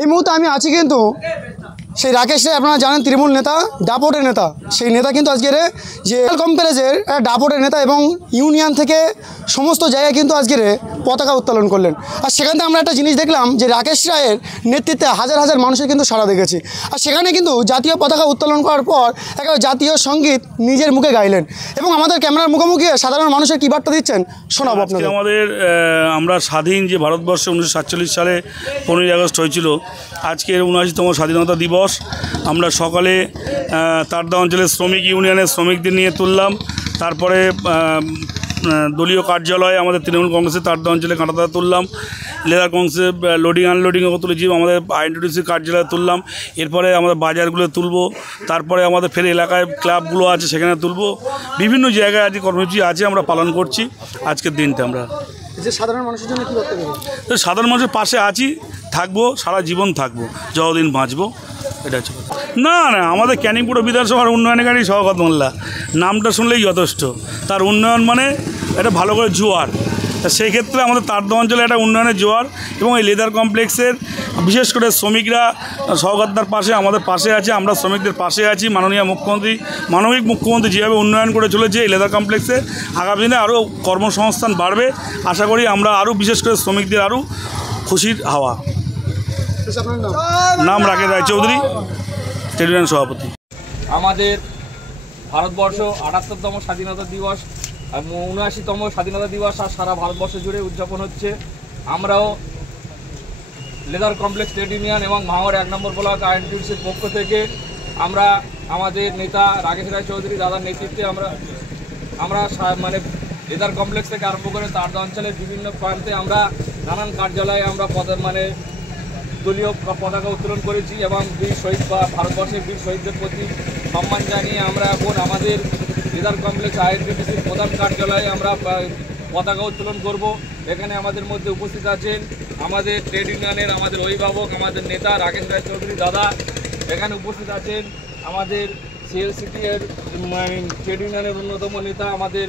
এই মুহূর্তে আমি আছি কিন্তু সেই রাকেশ রায়, আপনারা জানেন তৃণমূল নেতা, ডাপোটের নেতা। সেই নেতা কিন্তু আজকের যে কমপ্লেক্সের ডাপোটের নেতা এবং ইউনিয়ন থেকে সমস্ত জায়গায় কিন্তু আজকের পতাকা উত্তোলন করলেন। আর সেখান থেকে আমরা একটা জিনিস দেখলাম যে রাকেশ রায়ের নেতৃত্বে হাজার হাজার মানুষের কিন্তু সাড়া দেখেছি। আর সেখানে কিন্তু জাতীয় পতাকা উত্তোলন করার পর একটা জাতীয় সঙ্গীত নিজের মুখে গাইলেন এবং আমাদের ক্যামেরার মুখোমুখি সাধারণ মানুষের কী বার্তা দিচ্ছেন শোনাবো আপনাদের। আমরা স্বাধীন যে ভারতবর্ষে 1947 সালে 15ই আগস্ট হয়েছিল, আজকের 79তম স্বাধীনতা দিবস। আমরা সকালে তারদা অঞ্চলের শ্রমিক ইউনিয়নের শ্রমিকদের নিয়ে তুললাম। তারপরে দলীয় কার্যালয়ে আমাদের তৃণমূল কংগ্রেসের তারদা অঞ্চলে কাঁটাতা তুললাম। লেদার কংগ্রেসের লোডিং আনলোডিংও তুলেছি, আমাদের আইএনটিডিসির কার্যালয়ে তুললাম। এরপরে আমাদের বাজারগুলো তুলবো, তারপরে আমাদের ফের এলাকায় ক্লাবগুলো আছে সেখানে তুলবো। বিভিন্ন জায়গায় আজকে কর্মসূচি আছে, আমরা পালন করছি আজকের দিনটা। আমরা যে সাধারণ মানুষের জন্য কী করতে হবে, সাধারণ মানুষের পাশে আছি, থাকবো, সারা জীবন থাকবো, যতদিন বাঁচবো। এটা হচ্ছে না না আমাদের ক্যানিং পুরো বিধানসভার উন্নয়নকারী শওকত মোল্লা নামটা শুনলেই যথেষ্ট। তার উন্নয়ন মানে এটা ভালো করে জোয়ার। তা সেই ক্ষেত্রে আমাদের তারদা অঞ্চলে একটা উন্নয়নের জোয়ার এবং এই লেদার কমপ্লেক্সের বিশেষ করে শ্রমিকরা শওকতদার পাশে আমাদের পাশে আছে, আমরা শ্রমিকদের পাশে আছি। মাননীয় মুখ্যমন্ত্রী, মানবিক মুখ্যমন্ত্রী যেভাবে উন্নয়ন করে চলেছে এই লেদার কমপ্লেক্সে, আগামী দিনে আরও কর্মসংস্থান বাড়বে। আশা করি আমরা আরও বিশেষ করে শ্রমিকদের আরও খুশির হাওয়া। নাম রাকেশ রায় চৌধুরী, ট্রেড ইউনিয়ন সভাপতি। আমাদের ভারতবর্ষ ৭৮তম স্বাধীনতা দিবস, ৭৯তম স্বাধীনতা দিবস আর সারা ভারতবর্ষ জুড়ে উদযাপন হচ্ছে। আমরাও লেদার কমপ্লেক্স ট্রেড ইউনিয়ন এবং ভাঙড় ১ নম্বর ব্লক আইএনটিডিসির পক্ষ থেকে আমরা আমাদের নেতা রাকেশ রায় চৌধুরী দাদার নেতৃত্বে আমরা মানে লেদার কমপ্লেক্স থেকে আরম্ভ করে তারদা অঞ্চলের বিভিন্ন প্রান্তে আমরা নানান কার্যালয়ে আমরা মানে দলীয় পতাকা উত্তোলন করেছি এবং বীর শহীদ বা ভারতবর্ষের বীর শহীদদের প্রতি সম্মান জানিয়ে আমরা এখন আমাদের লেদার কমপ্লেক্স আইএনটিডিসির প্রধান কার্যালয়ে আমরা পতাকা উত্তোলন করব। এখানে আমাদের মধ্যে উপস্থিত আছেন আমাদের ট্রেড ইউনিয়নের আমাদের অভিভাবক, আমাদের নেতা রাকেশ রায় চৌধুরী দাদা। এখানে উপস্থিত আছেন আমাদের সিএলসিটি এর ট্রেড ইউনিয়নের অন্যতম নেতা আমাদের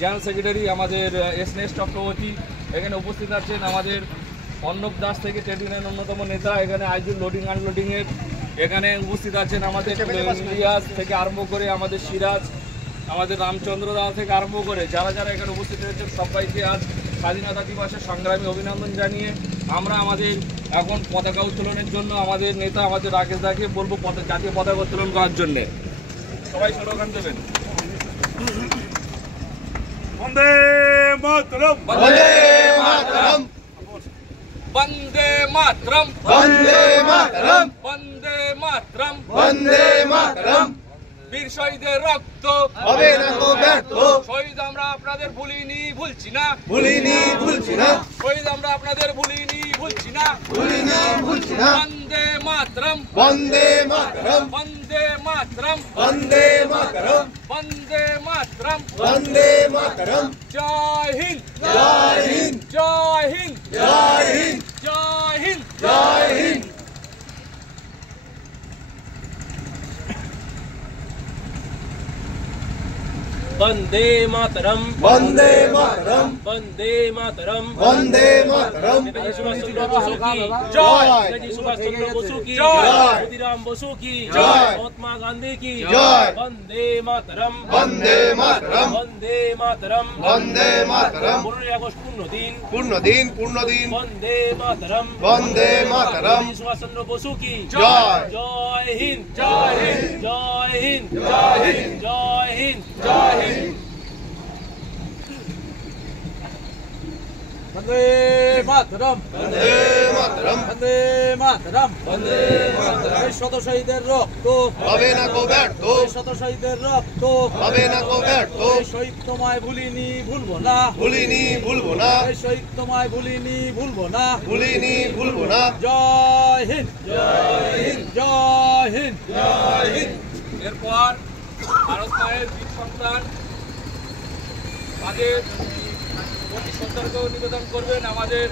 জেনারেল সেক্রেটারি আমাদের এসএনএস চক্রবর্তী। এখানে উপস্থিত আছেন আমাদের অর্ণব দাস থেকে ট্রেড ইউনিয়নের অন্যতম নেতা। এখানে আইজুল লোডিং আনলোডিংয়ের এখানে উপস্থিত আছেন আমাদের ইলিয়াস থেকে আরম্ভ করে আমাদের সিরাজ, আমাদের রামচন্দ্র দাস থেকে আরম্ভ করে যারা যারা এখানে উপস্থিত হয়েছেন সবাইকে আজ স্বাধীনতা দিবসের সংগ্রামী অভিনন্দন জানিয়ে আমরা আমাদের এখন পতাকা উত্তোলনের জন্য আমাদের নেতা আমাদের রাকেশ দাকে বলবো জাতীয় পতাকা উত্তোলন করার জন্যে। সবাই স্লোগান দেবেন। বন্দে মাতরম, বন্দে মাতরম, বন্দে মাতরম, বন্দে মাতরম, বন্দে মাতরম, বন্দে মাতরম। বীর শহীদের রক্ত হবে না তো ব্যর্থ। শহীদ আমরা আপনাদের ভুলিনি ভুলছি না, ভুলিনি ভুলছি না। শহীদ আমরা আপনাদের ভুলিনি ভুলছি না, ভুলিনি ভুলছি না। বন্দে মাতরম, বন্দে মাতরম, বন্দে মাতরম, বন্দে মাতরম, বন্দে মাতরম, বন্দে মাতরম। জয় হিন্দ, জয় হিন্দ, জয় হিন্দ, জয় হিন্দ, জয় হিন্দ, জয় হিন্দ। वंदे मातरम, वंदे मातरम, वंदे मातरम, वंदे मातरम। नेताजी सुभाष चंद्र बोस की जय, नेताजी सुभाष चंद्र बोस की जय, खुदीराम बोसु की जय, महात्मा गांधी की जय। वंदे मातरम, वंदे मातरम, वंदे मातरम, वंदे मातरम। 15 আগস্ট পূর্ণ দিন, पूर्ण दिन, पूर्ण दिन। वंदे मातरम, वंदे मातरम। नेताजी सुभाष चंद्र बोसु की जय। जय हिंद, जय हिंद, जय हिंद, जय हिंद, जय हिंद, जय हिंद। वंदे मातरम, वंदे मातरम, वंदे मातरम, वंदे मातरम। শত শহীদের রক্ত হবে না কো ব্যর্থ, শত শহীদের রক্ত হবে না কো ব্যর্থ। শহীদ তোমায় ভুলিনি ভুলবো না, ভুলিনি ভুলবো না, শহীদ তোমায় ভুলিনি ভুলবো না। ভুলিনি ভুলবো না। জয় হিন্দ, জয় হিন্দ, জয় হিন্দ, জয় হিন্দ। এরপর ভারত মায়ের বীর সন্তান তাদের প্রতি সতর্ক নিবেদন করবেন আমাদের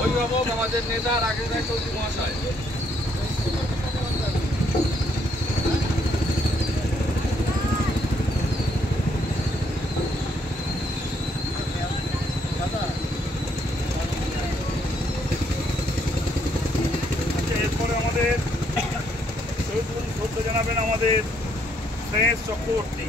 অভিভাবক আমাদের নেতা রাকেশ রায় চৌধুরী মহাশয়। এরপরে আমাদের শহীদুল শ্রদ্ধা জানাবেন আমাদের স্নেহের চক্রবর্তী।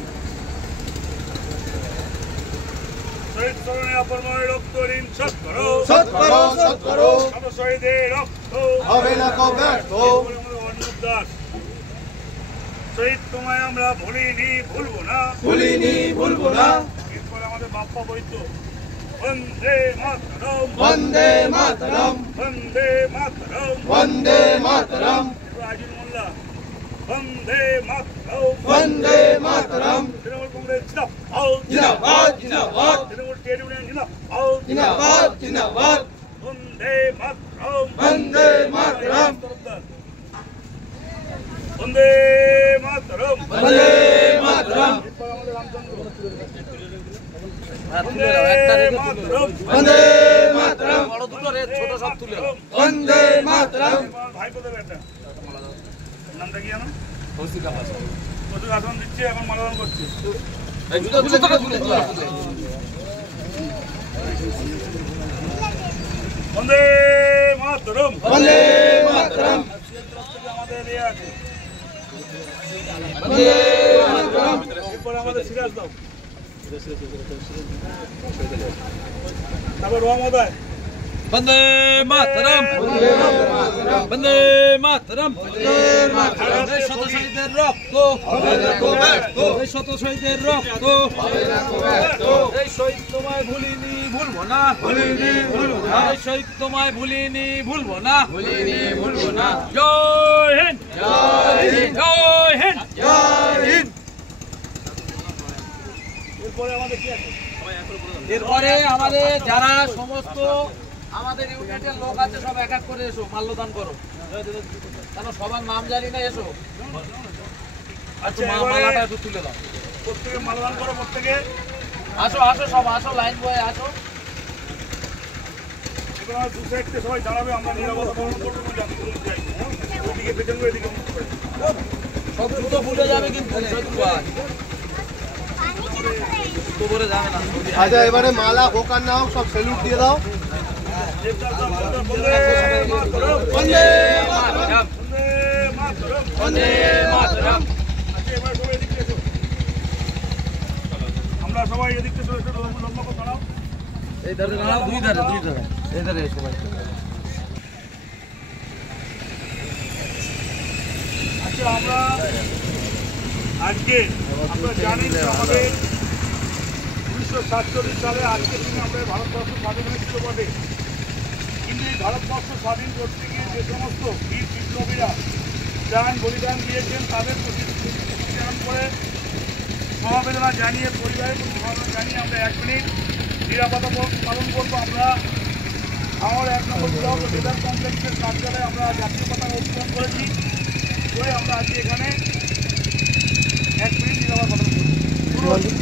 শহীদ স্মরণে অপরময় রক্ত ঋণ শোধ করো, শোধ করো, শোধ করো, সব শহীদের রক্ত হবে না কো ব্যর্থ। অর্ণব দাস, শহীদ তোমায় আমরা ভুলিনি ভুলবো না, ভুলিনি ভুলবো না। এরপরে আমাদের বাপ্পা বৈদ্য, বন্দে মাতরম, বন্দে মাতরম, বন্দে মাতরম, বন্দে মাতরম, রাজুল মোল্লা, বন্দে মাতরম, বন্দে মাতরম। তৃণমূল কংগ্রেস জিন্দাবাদ, জিন্দাবাদ, জিন্দাবাদ, তৃণমূল ট্রেড ইউনিয়ন জিন্দাবাদ, জিন্দাবাদ, জিন্দাবাদ, বন্দে মাতরম, বন্দে মাতরম, বন্দে মাতরম, বন্দে মাতরম, এরপর আমাদের রামচন্দ্র, বন্দে মাতরম, বন্দে মাতরম, বড় দুটো রে ছোট সব তুলে বন্দে মাতরম। ভাইপো দেবে একটা নামটা কি জানো? কৌশিক আকাশ প্রচুর আসন দিচ্ছে, এখন মালাদান করছে। এই জুতো তুলে তুলে বন্দে মাতরম, বন্দে মাতরম, আমাদের এ আছে। বন্দে মাতরম, এরপরে আমাদের সিরাজ দাও, তারপর রহমদায়, বন্দে মাতরম, বন্দে মাতরম, বন্দে মাতরম, এই শত শহীদের রক্ত হবে না কো ব্যর্থ, এই শত শহীদের রক্ত হবে না কো ব্যর্থ। এই শহীদ তোমায় ভুলিনি ভুলবো না, ভুলিনি ভুলবো না, এই শহীদ তোমায় ভুলিনি ভুলবো না, ভুলিনি ভুলবো না। জয় হিন্দ, জয় হিন্দ, জয় হিন্দ। জয় হিন্দ। এরপরে আমাদের কি আছে? এরপরে আমাদের যারা সমস্ত আমাদের ইউনিটের লোক আছে সব এক এক করে এসো, মাল্যদান করো, কেন সবার নাম জানি না, এসো আচ্ছা, মালাটা একটু তুলে দাও, প্রত্যেকে মালাদান করো, প্রত্যেকে। আসো আসো সব আসো, লাইন বয়ে আসো। এবার আমরা দু সাইড থেকে সবাই দাঁড়াবে, আমরা নিরাপত্তা পালন করবো, ওইদিকে পেছন করে, এদিকে মুখ করে। সব জুতো ভুলে যাবে কিন্তু শহীদুল ভাই, জুতো পরে যাবে না। আচ্ছা, এবারে মালা হোক আর না হোক সব সেলুট দিয়ে দাও। বন্দে মাতরম, বন্দে মাতরম, বন্দে মাতরম, বন্দে মাতরম। আচ্ছা, এবার সবাই এদিকে এসো। আমরা সবাই এদিকে এসো, একটু লম্বা করে দাঁড়াও। এই ধারে দাঁড়াও, দুই ধারে এই ধারে সবাই। আচ্ছা, আমরা আজকে আপনারা জানেন যে আমাদের 1947 সালে আজকের দিনে আমাদের ভারতবর্ষ স্বাধীন হয়েছিল বটে, কিন্তু এই ভারতবর্ষ স্বাধীন করতে গিয়ে যে সমস্ত বীর বিপ্লবীরা প্রাণ বলিদান দিয়েছেন তাদের প্রতি স্মরণ করে সমবেদনা জানিয়ে, পরিবারের প্রতি সমবেদনা জানিয়ে আমরা 1 মিনিট নিরাপত্তা পালন করবো। আমরা আমার 1 নম্বর ব্লক লেদার কমপ্লেক্সের কার্যালয়ে আমরা জাতীয় পতাকা উত্তোলন করেছি, করে আমরা আজকে এখানে 1 মিনিট নিরাপত্তা পালন করবো।